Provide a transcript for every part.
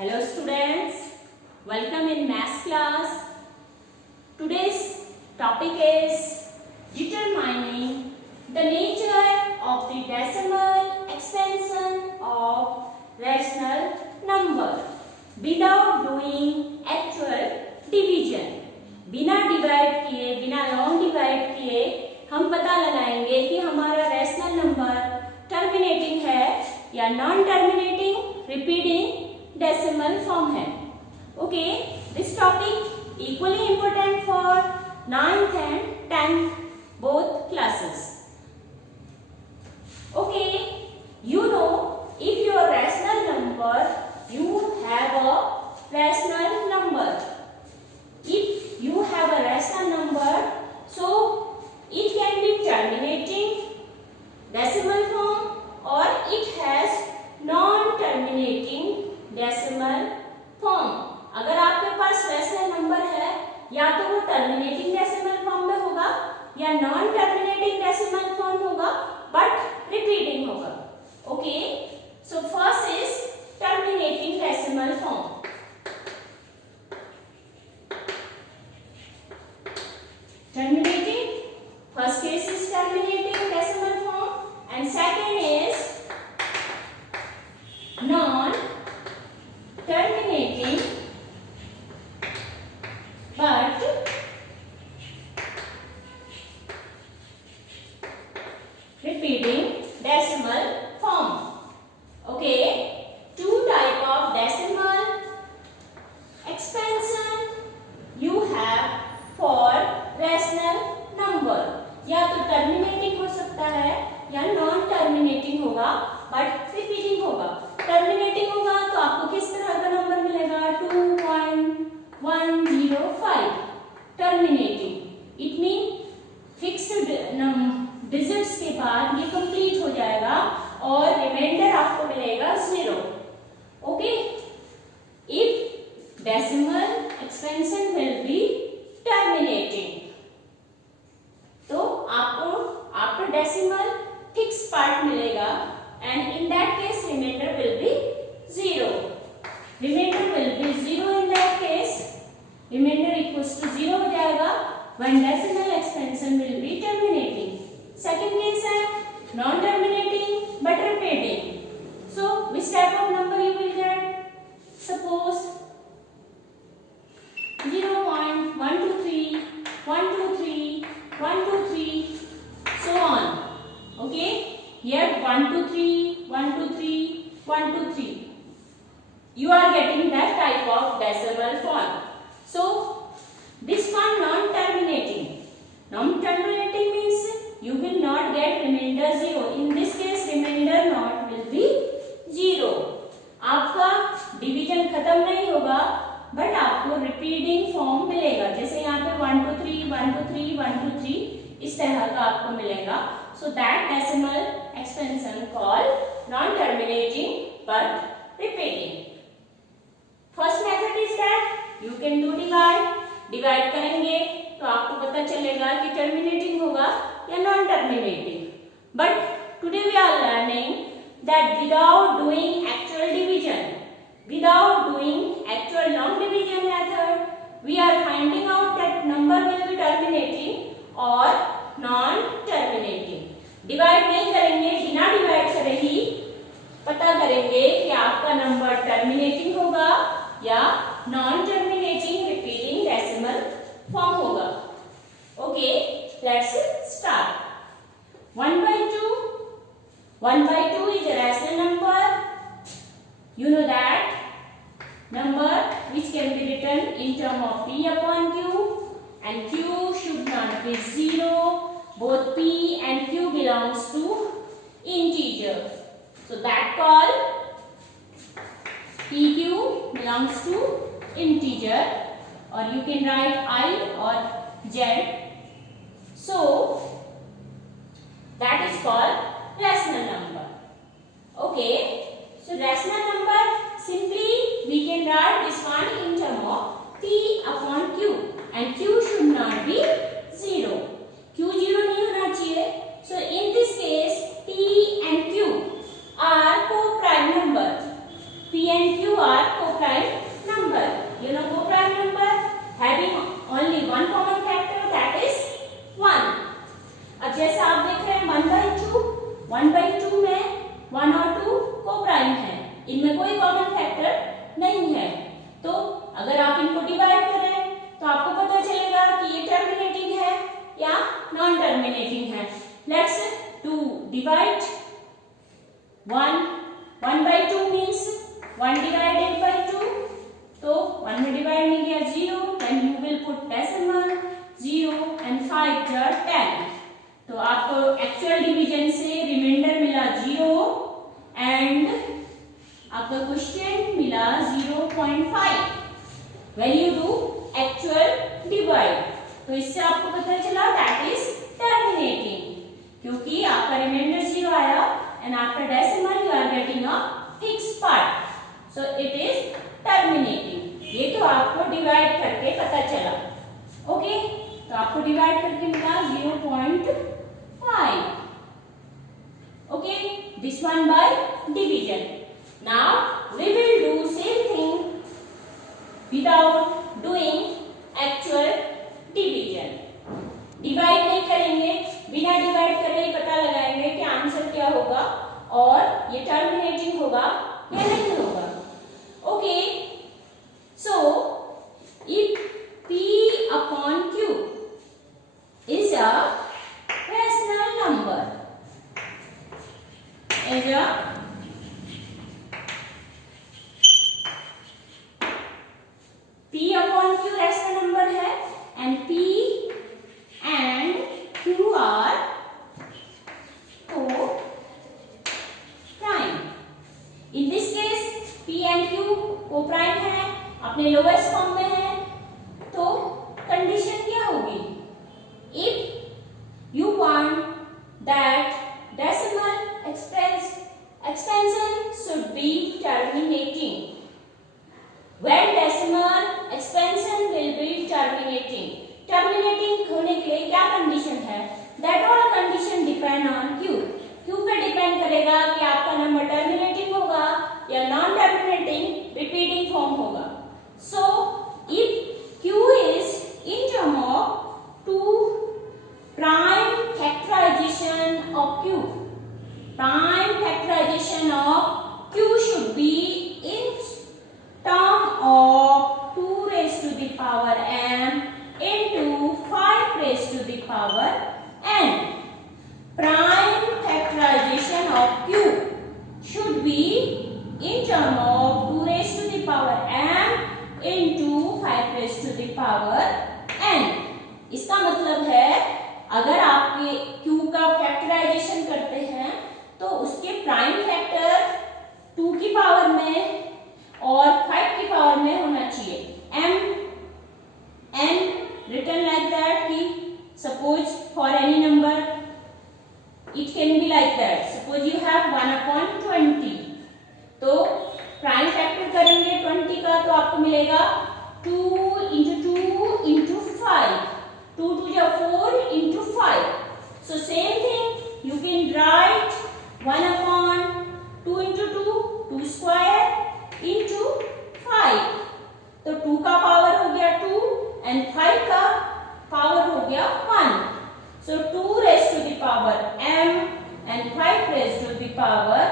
Hello students, welcome in maths class. Today's topic is determining the nature of the decimal expansion of rational number without doing actual division. बिना divide किए, बिना long divide किए हम पता लगाएंगे कि हमारा रैशनल नंबर टर्मिनेटिंग है या non terminating repeating decimal form है. Okay, this topic equally important for 9th and 10th both classes. Okay, you know if your rational number, you have a rational number. If you have a rational number, so it can be terminating decimal form or it has non-terminating decimal form. अगर आपके पास rational number है या तो वो terminating decimal form में होगा या non terminating decimal form होगा बट रिपीटिंग होगा. Okay, so first is terminating decimal form. Terminating, first case is terminating decimal form and second is non terminating but repeating decimal form. Okay, two type of decimal expansion you have for rational number. या तो terminating हो सकता है या non terminating होगा but repeating होगा. Terminating होगा तो आपको किस तरह का नंबर मिलेगा 2.105. Terminating it mean fixed digits के बाद ये कंप्लीट हो जाएगा और रिमाइंडर आपको मिलेगा 0. Okay, if decimal expansion will be terminating तो आपको आफ्टर डेसिमल फिक्स पार्ट मिलेगा and in that case remainder will be 0. Remainder will be 0 in that case. Remainder equals to 0 हो जाएगा when decimal expansion will be terminating. Second case है non terminating but repeating. So which type of number you will get? Suppose 0.123, 123, 123, so on. Okay. Here 1 2 3 1 2 3 1 2 3 you are getting that type of decimal form. So this one non terminating. Non terminating means you will not get remainder 0. In this case remainder not will be 0. आपका division खत्म नहीं होगा but आपको repeating form मिलेगा. जैसे यहाँ पे 1 2 3 1 2 3 1 2 3 इस तरह का आपको मिलेगा. So that decimal expansion called non-terminating but repeating. First method is that you can do divide. Divide करेंगे तो आपको पता चलेगा कि terminating होगा या non-terminating. But today we are learning that without doing actual division, without doing actual long division method, we are finding out that number will be terminating or non-terminating. Divide नहीं करेंगे, बिना डिवाइड करे ही पता करेंगे कि आपका नंबर टर्मिनेटिंग होगा या non terminating repeating decimal form होगा. Okay, let's start. 1/2. 1/2 is a rational number. You know that number which can be written in term of p upon q and q should not be 0. Both p and q belongs to integer. So that call pq belongs to integer or you can write I or z. So that is called rational number. Okay. So rational number simply we can write this one in term of p upon q and q should not be 0. Q 0 नहीं होना चाहिए. So in this case P and Q are co-prime number. P and Q are co-prime 1/2 में 1 और 2 को prime है, इनमें कोई common factor नहीं है। तो अगर आप इनको डिवाइड करें तो आपको पता चलेगा कि ये टर्मिनेटिंग है या नॉन टर्मिनेटिंग है। Let's do divide 1/2 means 1 divided by 2, तो 1 में डिवाइड नहीं किया 0, then you will put decimal 0 and 5 jar 10। तो आपको एक्चुअल डिवीजन से रिमाइंडर मिला 0 एंड आपका क्वेश्चन मिला 0.5 when you do actual divide. तो इससे आपको पता चला दैट इज टर्मिनेटिंग, क्योंकि आपका रिमाइंडर 0 आया and after decimal you are getting a fix part, so it is terminating. ये तो आपको डिवाइड करके पता चला। ओके, तो आपको डिवाइड करके मिला 0.5। Okay, this one by division. Now we will do same thing without doing actual division. Divide नहीं करेंगे, बिना डिवाइड करे ही पता लगाएंगे कि आंसर क्या होगा और ये टर्मिनेटिंग होगा या नहीं होगा। Okay, so if P upon Q is a rational number, is a P upon Q rational number है and P and Q are co-prime. In this case P and Q co-prime है, अपने lowest form में है, तो condition क्या होगी? If you want that decimal expansion should be terminating, when decimal expansion will be terminating होने के लिए क्या कंडीशन है? That all condition depend on Q. Q पे डिपेंड करेगा कि आपका नंबर टर्मिनेटिंग होगा या नॉन टर्मिनेटिंग रिपीटिंग फॉर्म होगा। So if Q is in term of 2 prime factorization of Q, prime factorization of Q should be in term of 2 raised to the power m into 5 raised to the power n. Prime factorization of Q should be in term of 2 raised to the power m into 5 raised to the power n. इसका मतलब है अगर आपके Q का factorisation करते हैं तो उसके प्राइम फैक्टर 2 की पावर में और 5 की पावर में होना चाहिए। n written like that कि suppose for any number it can be like that, suppose you have 1/20, तो प्राइम फैक्टर करेंगे 20 का तो आपको मिलेगा 2 into 2 into 5, 2 to the 4 into 5. So same thing you can write 1/2 into 2, 2 square into 5, तो 2 का power हो गया 2 एंड 5 का पावर हो गया 1, so 2 raised to the power m and 5 raised to the power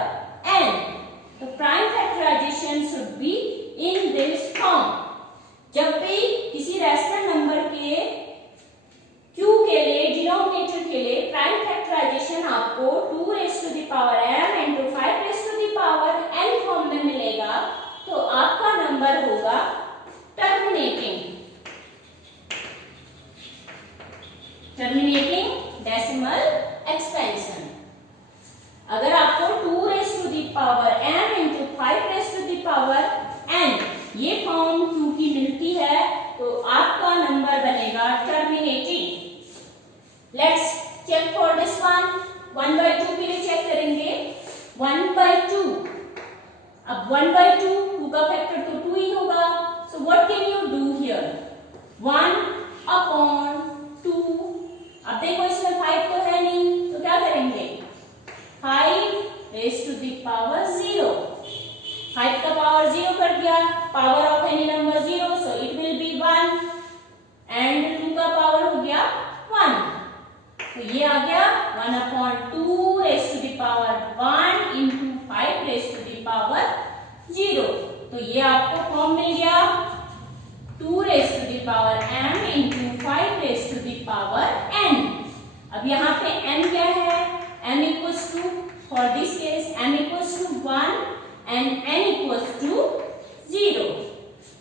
n. तो prime factorisation should be in this form. जब भी किसी रैशनल नंबर के Q के लिए डिनोमिनेटर के लिए प्राइम फैक्टराइजेशन आपको 2 raised to the power m into 5 raised to the power n form में मिलेगा, तो आपका नंबर होगा टर्मिनेटिंग डेसिमल एक्सपेंशन। अगर आपको 2 raised to the power m into 5 raised to the power n ये फॉर्म Q की मिलती है तो आपका नंबर बनेगा terminating. Let's check for this one. 1/2 के लिए चेक करेंगे 1/2। अब 1/2 2 का फैक्टर तो 2 ही होगा, so what can you do here? 1/2। अब देखो इसमें 5 तो है नहीं, तो क्या करेंगे? 5 raised to the power 0, 5 का पावर 0 कर दिया, power of any number 0, so it will be 1 and 2 का पावर हो गया 1, तो ये आ गया 1/2 raised to the power for this case m equals to 1 and n equals to 0.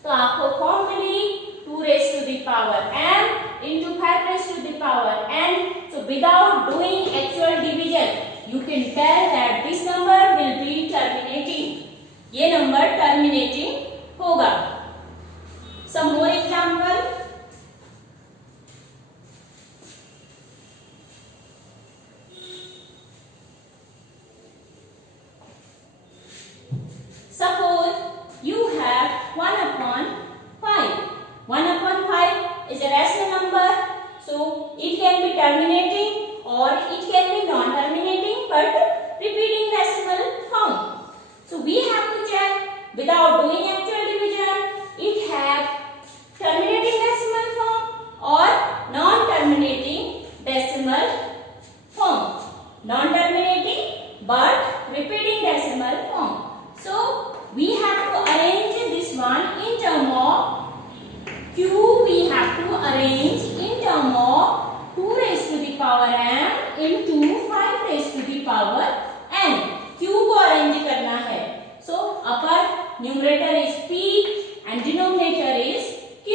तो आपको form milli 2 raised to the power m into 5 raised to the power n. So without doing actual division, you can tell that this number will be terminating. ये number terminating होगा. Some more example. Suppose you have 1 upon 5. 1 upon 5 is a rational number, so it can be terminating or it can be non-terminating but repeating decimal form. So we have to check without doing actual division, it have terminating decimal form or non-terminating decimal form. Non-terminating but repeating decimal form. So we have to arrange this one in term of q. We have to arrange in term of 2 raised to the power m into 5 raised to the power n. q को arrange करना है. So upper numerator is p and denominator is q.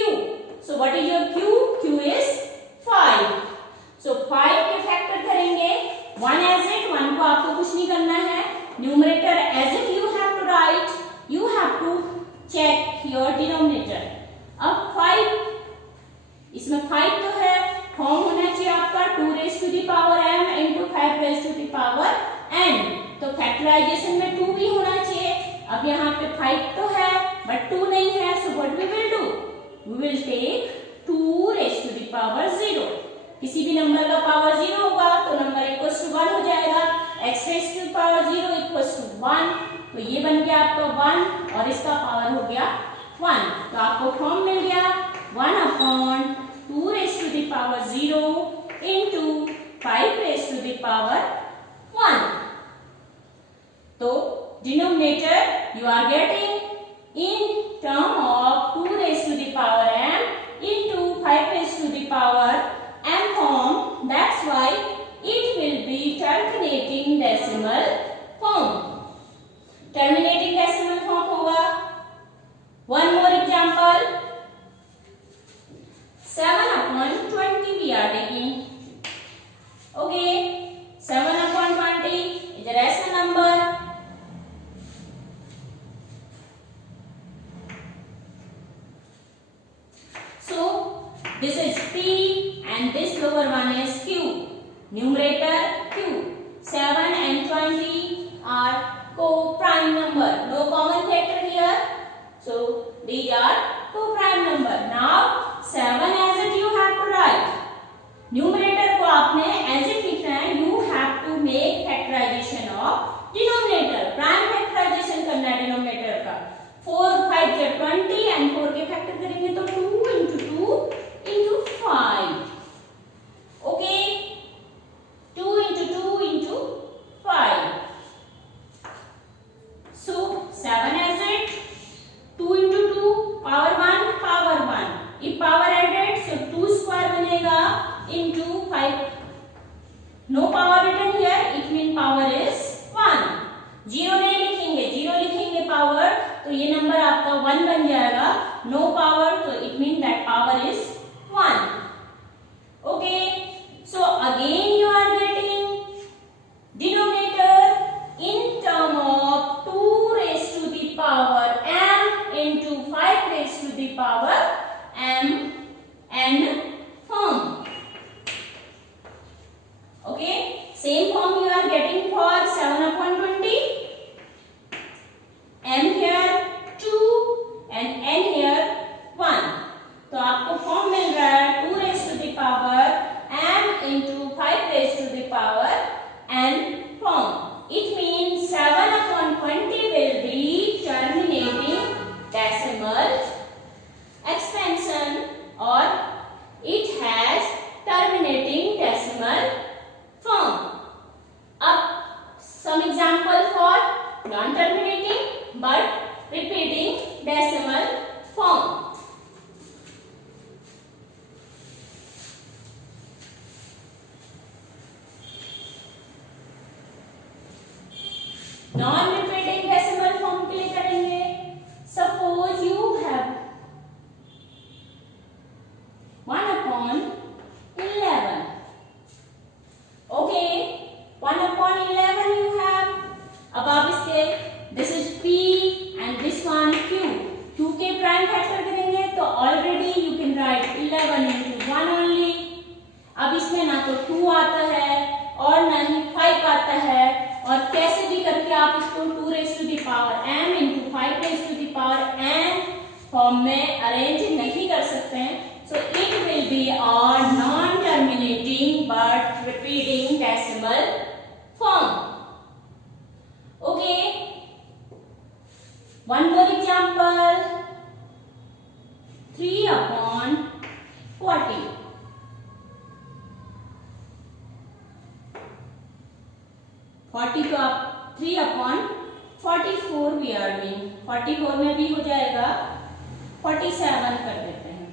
So what is your q? q is 5. So 5 के factor करेंगे. 1 as it, 1 को आपको कुछ नहीं करना है. Numerator as it you have to write. You have to check your denominator. अब 5, इसमें 5 तो है, फॉर्म होना चाहिए आपका 2 raised to the power m into 5 raised to the power n. तो फैक्टराइजेशन में 2 भी होना चाहिए. अब यहाँ पे 5 तो है बट 2 नहीं है. So what we will do? We will take 2 raised to the power 0. किसी भी नंबर का पावर 0 होगा तो नंबर इक्वल्स टू 1 हो जाएगा. x raised to the power 0 equals to 1. तो ये बन गया आपका 1 और इसका पावर हो गया 1. तो आपको फॉर्म मिल गया 1 upon 2 raised to the power 0 into 5 raised to the power 1. तो denominator you are getting in term of 2 raised to the power m into 5 raised to the power m form. That's why it will be terminating decimal form. Terminating decimal form होगा. One more example. 7 upon 20 we are taking. Okay. 7 upon 20 is a rational number. So this is p and this lower one is q. Numerator q. 7 and 20 are co-prime number. No common factor here. So these are co-prime number. Now 7 as it you have to write. Numerator को आपने as it लिखना है. You have to make factorization of denominator. Prime factorization करना है denominator का. 4 5 से 20 and 4 के factor करेंगे तो 2 into 2 into 5. Okay. 2 into 2 into 5. So 7 as it, 2 into 2, power 1, power 1. If power added, so 2 square बनेगा into 5. No power written here, it means power is 1. 0 नहीं लिखेंगे, 0 लिखेंगे power, तो ये नंबर आपका 1 बन जाएगा. No power, so it means that power is 1. Okay, so again you are getting denominator in term of 2 raised to the power m into 5 raised to the power m n form. Okay, same form you are getting for 7 upon 20. m here 2 and n here 1. तो आपको form मिल रहा है 2 raised to the power m into 5 raised to the power n form. It means 7 upon 20 will be terminating decimal expansion or it has terminating decimal form. Up some example for non-terminating but repeating decimal form. Non repeating decimal form के लिए करेंगे। Suppose you have 1/11। Okay, 1/11 you have. अब आप इसके this is P and this one Q। Q के prime factor करेंगे तो already you can write 11 into 1 only. अब इसमें ना तो 2 आता है और ना ही 5 आता है, और कैसे भी करके आप इसको 2 raised to the power m into 5 raised to the power n form में अरेंज नहीं कर सकते हैं। So it will be a non-terminating but repeating decimal form. Okay. One more example. 3/40. 40 को आप 3/44 we are doing. 44 में भी हो जाएगा, 47 कर देते हैं,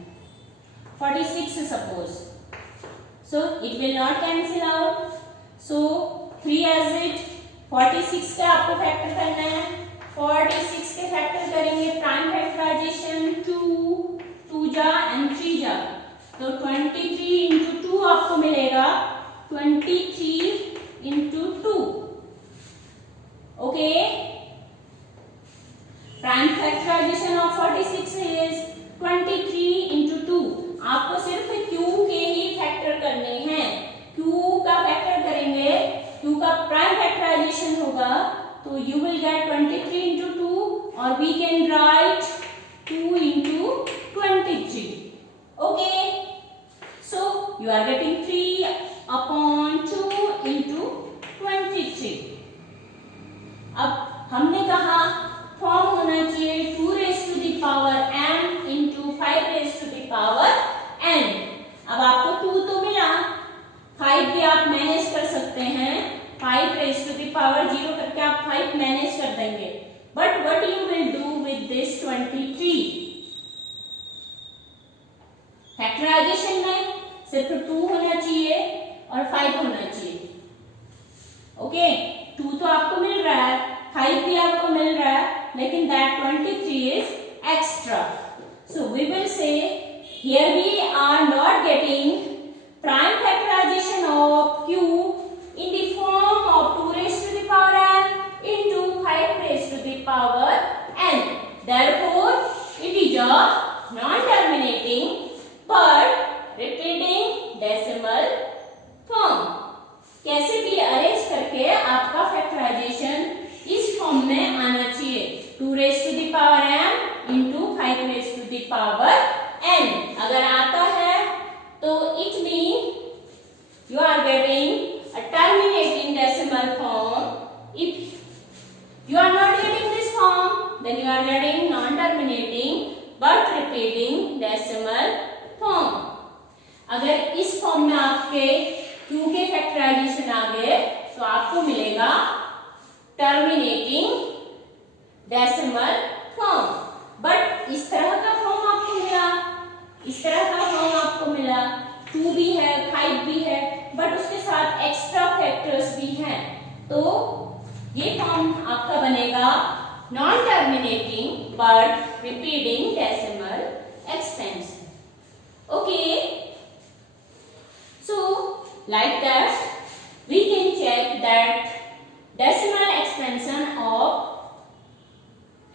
46 suppose. So it will not cancel out. So 3 as it, 46 का आपको फैक्टर करना है। 46 के फैक्टर करेंगे, प्राइम फैक्टराइजेशन 2 जा एंड 3 जा, तो 23 into 2 आपको मिलेगा 23 into 2। Okay, prime factorisation of 46 is 23 into 2। आपको सिर्फ Q के ही फैक्टर करने हैं। Q का फैक्टर करेंगे, Q का प्राइम फैक्टराइजेशन होगा तो you will get 23 into 2 और we can write 2 into 23. Okay, so you are getting 3/2 into 23. अब हमने कहा फॉर्म होना चाहिए 2 raised to the power m into 5 raised to the power n। अब आपको 2 तो मिला, 5 भी आप मैनेज कर सकते हैं, 5 raised to the power 0 करके आप 5 मैनेज कर देंगे। But what you will do with this 23? Factorisation में सिर्फ 2 होना चाहिए और 5 होना चाहिए। ओके, 2 तो आपको मिल रहा है, 5 भी आपको मिल रहा है, लेकिन that 23 is extra. So we will say here we are not getting prime factorization of Q in the form of 2 raised to the power n into 5 raised to the power n. Therefore, it is a non-terminating but repeating decimal form. कैसे भी arrange करके आपका factorisation इस form में आना चाहिए, 2 raised to the power m into 5 raised to the power n। अगर आता है तो it means you are getting a terminating decimal form. If you are not getting this form, then you are getting non-terminating but repeating decimal form. अगर इस form में आपके Q के factorisation आ गए तो आपको मिलेगा टर्मिनेटिंग डेसिमल फॉर्म। बट इस तरह का फॉर्म आपको मिला, इस तरह का फॉर्म आपको मिला, 2 भी है, 5 भी है, बट उसके साथ एक्स्ट्रा फैक्टर्स भी हैं, तो ये फॉर्म आपका बनेगा non terminating but repeating decimal expansion. Okay, so like that we can check that decimal expansion of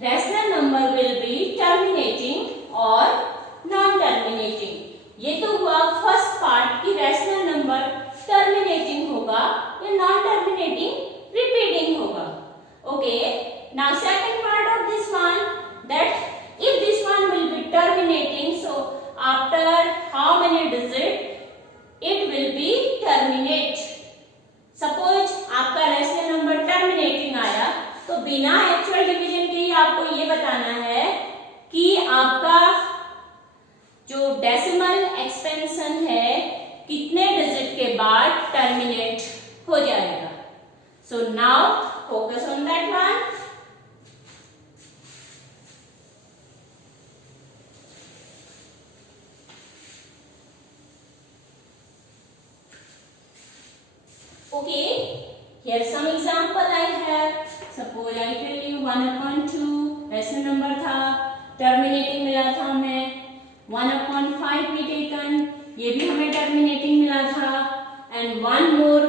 rational number will be terminating or non-terminating। ये तो हुआ फर्स्ट पार्ट की रैशनल नंबर टर्मिनेटिंग होगा या नॉन टर्मिनेटिंग रिपीटिंग होगा। Okay, now second part of this one, that if this one will be terminating, so after how many digit it will be terminate। Suppose आपका rational number terminating आया तो बिना actual division के ही आपको ये बताना है कि आपका जो डेसिमल एक्सपेंशन है कितने डिजिट के बाद टर्मिनेट हो जाएगा। So now focus on that one. Okay, here some example I have. Suppose I tell you 1/2 rational number था, टर्मिनेटिंग मिला था हमें। 1/5 भी टेकन, ये भी हमें टर्मिनेटिंग मिला था। And one more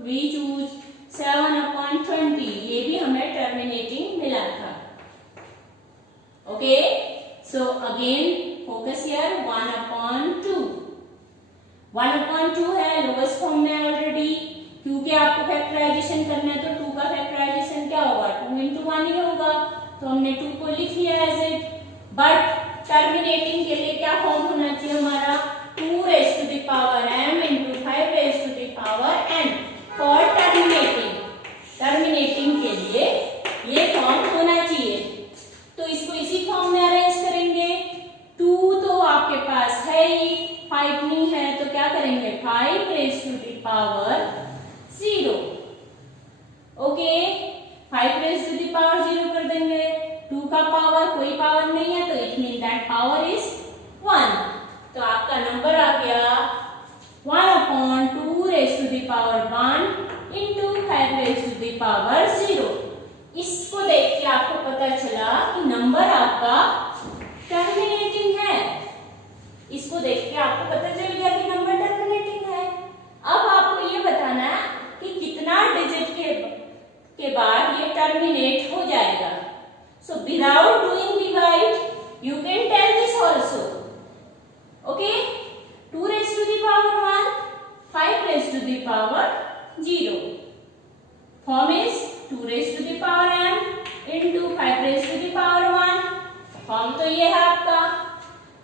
we choose 7/20, ये भी हमें टर्मिनेटिंग मिला था। Okay, so again focus here 1/2। 1/2 है लोएस्ट फॉर्म में ऑलरेडी, क्योंकि आपको फैक्टराइजेशन करना है तो 2 का फैक्टराइजेशन क्या होगा, 2 into 1 ही होगा, तो हमने 2 को लिख लिया एज इट। बट टर्मिनेटिंग के लिए क्या फॉर्म होना चाहिए हमारा, 2 raised to the power m into 5 raised to the power n for terminating. Terminating के लिए ये फॉर्म होना चाहिए, तो इसको इसी फॉर्म में अरेंज करेंगे। 2 तो आपके पास है ही, 5 नहीं है, तो क्या करेंगे 5 raised to the power 0। Okay, 5 raised to the power 0 कर देंगे। 2 का पावर कोई पावर नहीं है, तो it mean that power is 1। तो आपका नंबर आ गया 1/2 raised to the power 1 into 5 raised to the power 0। इसको देख के आपको पता चला कि नंबर आपका टर्मिनेटिंग है। इसको देख के आपको पता चल गया कि नंबर टर्मिनेटिंग है। अब आपको ये बताना है कि कितना डिजिट के बाद ये टर्मिनेट हो जाएगा। So without doing divide you can tell this also. Okay, 2 raised to the power 1, 5 raised to the power 0। Form is 2 raised to the power m into 5 raised to the power 1। Form तो ये है आपका।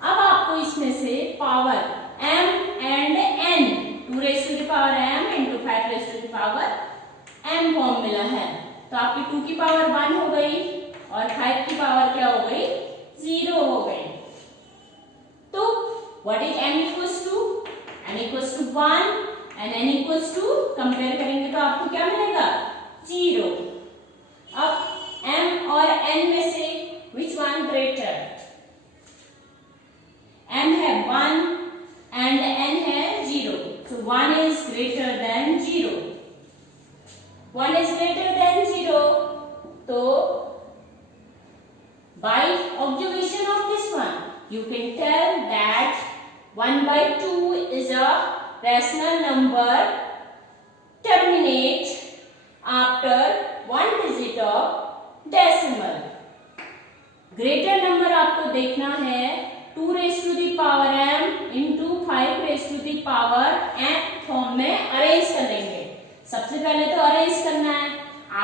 अब आपको इसमें से power m and n, 2 raised to the power m into 5 raised to the power m form मिला है, तो आपकी 2 की पावर 1 हो गई और 5 की पावर क्या हो गई, 0 हो गई। तो what is m equals to, n equals to 1 and n equals to, compare करेंगे तो आपको क्या मिलेगा, 0। अब m और n में से which one greater, m है 1 and n है 0, so 1 is greater than 0। 1 is greater than 0, तो by observation of this one you can tell that 1/2 is a rational number terminate after 1 digit of decimal। Greater number आपको देखना है 2 raised to the power m into 5 raised to the power n form में arrange करेंगे। सबसे पहले तो arrange करना है,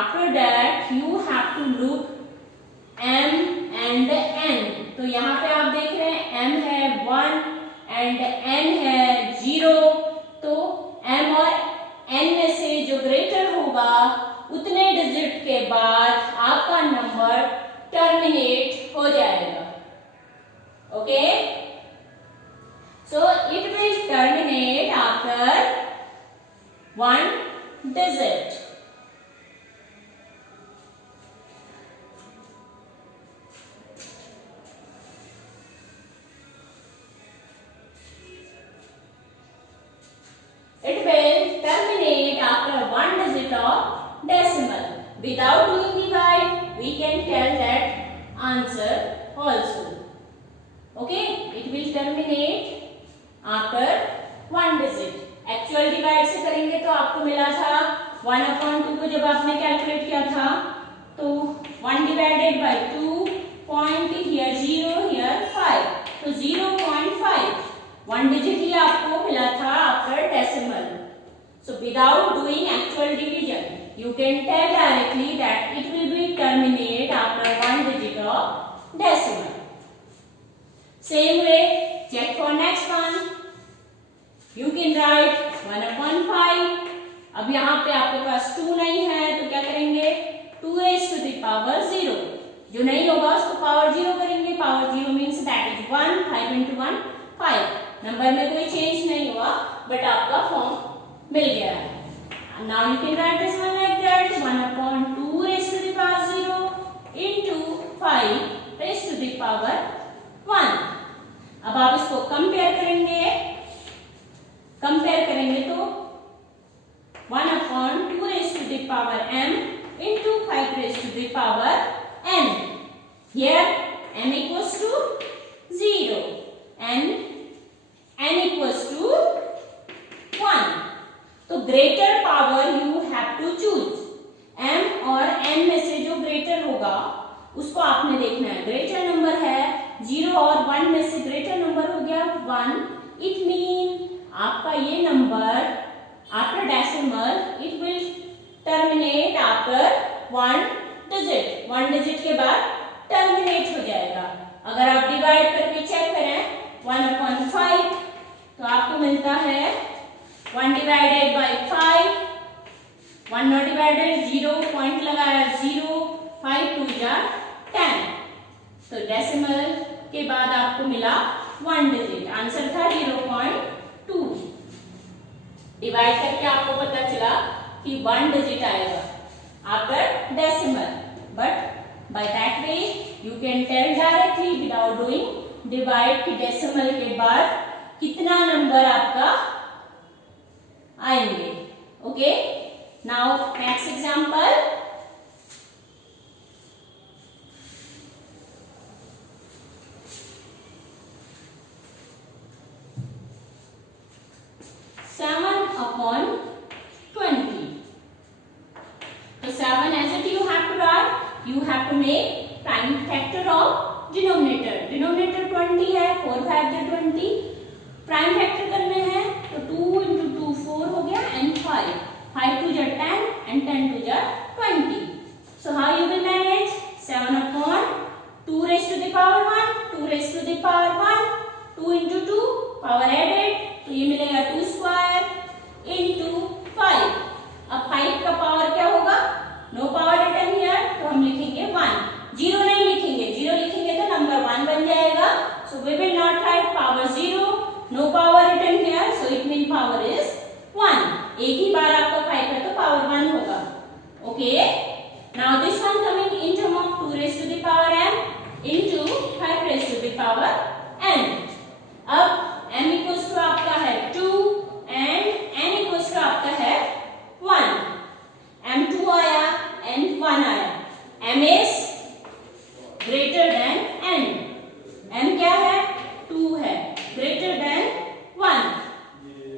after that you have to look m and n। तो यहाँ पे आप देख रहे हैं m है 1 एंड n है 0, तो m और n में से जो ग्रेटर होगा उतने डिजिट के बाद आपका नंबर टर्मिनेट हो जाएगा। Okay, so it will terminate after 1 digit। It will terminate after 1 digit of decimal। Without doing divide, we can tell that answer also। Okay, it will terminate after 1 digit। Actual divide से करेंगे तो आपको मिला था 1/2 को जब आपने calculate किया था तो 1 divided by 2 point here 0 here 5, तो 0.5 1 डिजिट ही आपको मिला था after decimal. So without doing actual division you can tell directly that it will be terminate after 1 digit of decimal। Same way, check for next one। You can write 1/5। अब यहाँ पे आपके पास 2 नहीं है तो क्या करेंगे, 2 raised to the power 0। जो नहीं होगा उसको पावर 0 करेंगे। Power 0 means that is 1, 5 into 1 5। Number में कोई चेंज नहीं हुआ बट आपका फॉर्म मिल गया है। Now you can write this one like that, 1/2 raised to the power 0 into 5 raised to the power 1। अब आप इसको कंपेयर करेंगे तो 1/2 raised to the power m into 5 raised to the power n. Here m equals to 0 and n equals to 1. तो greater power you have to choose. m और n में से जो ग्रेटर होगा उसको आपने देखना है. ग्रेटर नंबर है 0 और 1 में से ग्रेटर नंबर हो गया 1. इट मीन आपका ये number after decimal it will terminate after 1 digit. 1 digit के बाद टर्मिनेट हो जाएगा. अगर आप डिवाइड करके चेक करें 1/5 तो आपको मिलता है 1 divided by 5. 1 not divided 0 point लगाया 0. 5 2 जा 10. तो डेसिमल के बाद आपको मिला 1 डिजिट. आंसर था 0.2. डिवाइड करके आपको पता चला कि 1 डिजिट आएगा after decimal. But by that way you can tell directly without doing divide कि डेसिमल के बाद कितना नंबर आपका आएंगे. Okay, now next example. upon 20. So 7 as it you have to write. You have to make prime factor of denominator. Denominator 20 है. 4 5 जा 20. Prime factor करने हैं तो 2 into 2 4 हो गया and 5. 5 2 जा 10 and 10 2 जा 20. So how you will manage? 7 upon 2 raised to the power 1. 2 raised to the power 1. 2 into 2 power added. तो ये मिलेगा 2 square into 5. अब 5 का पावर क्या होगा? नो पावर रिटर्न हियर, तो हम लिखेंगे 1. 0 नहीं लिखेंगे. 0 लिखेंगे तो नंबर 1 बन जाएगा. So we will not write power 0. No power return here, so it mean power is 1. एक ही बार आपका 5 है तो पावर 1 होगा. Okay, now this one coming in term of 2 raised to the power m into 5 raised to the power n. अब m equals to आपका है 2 and n equals to आपका है 1. m2 आया n 1 आया. m is greater than n. m क्या है? 2 है. Greater than 1.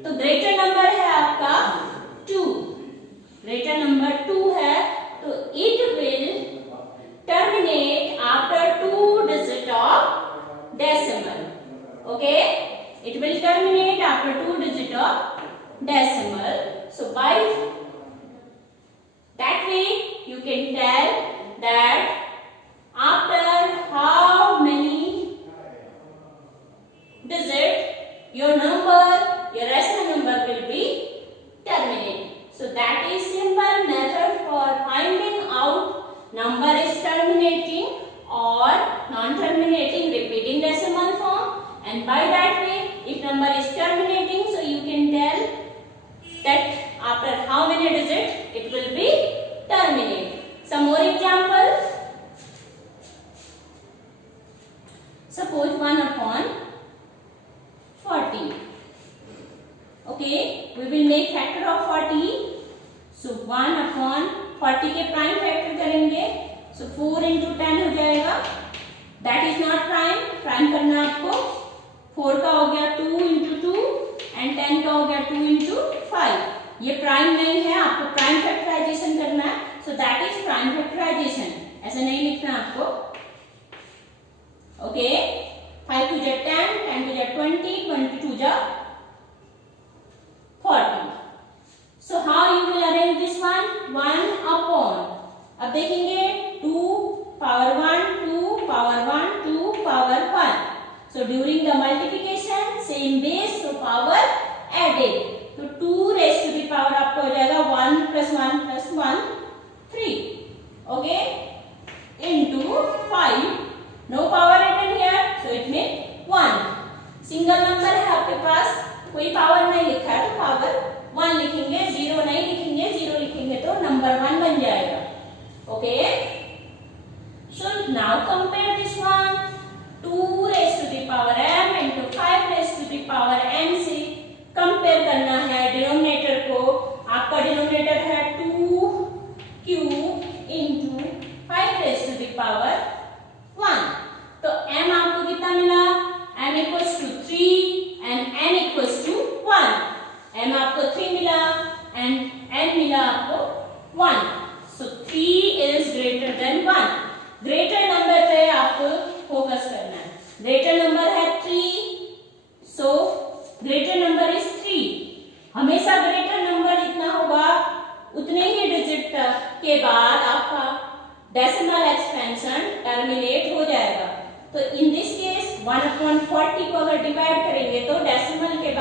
तो ग्रेटर नंबर है आपका 2. ग्रेटर नंबर 2 है तो it will terminate after 2 digit of decimal. Okay, it will terminate after 2 digit of decimal. So by that way you can tell that after how many digit your rational number will be terminated. So that is simple method for finding out number is terminating or non-terminating repeating decimal form. And by that way, if number is terminating, so you can tell that after how many digits it will be terminated. Some more examples. Suppose 1 upon 40. Okay, we will make factor of 40. So 1 upon 40 के prime factor करेंगे. So 4 into 10 हो जाएगा. That is not prime. Prime करना आपको. 4 का हो गया 2 into 2 and 10 का हो गया 2 into 5. ये प्राइम नहीं है, आपको प्राइम फैक्टराइजेशन करना है. So that is prime factorisation. ऐसा नहीं लिखना आपको. ओके, 5 2 जा 10, 10 2 जा 20, 22 जा 40. So how you will arrange this one? 1 upon. अब देखेंगे 2 power 1, 2 power 1, 2 power 1. So during the multiplication same base, so power added. तो 2 raised to the power आपको हो जाएगा 1 plus 1 plus 1 3. Okay, into 5. No power written here, so it means 1. Single number है आपके पास, कोई power नहीं लिखा है तो पावर 1 लिखेंगे. 0 नहीं लिखेंगे. 0 लिखेंगे तो नंबर 1 बन जाएगा. Okay, greater than 1। Greater number पे आपको फोकस करना है। ग्रेटर नंबर है 3, सो ग्रेटर नंबर इज 3। हमेशा ग्रेटर नंबर जितना होगा उतने ही डिजिट के बाद आपका डेसिमल एक्सपेंशन टर्मिनेट हो जाएगा। तो इन दिस केस 1/40 को अगर डिवाइड करेंगे तो डेसिमल के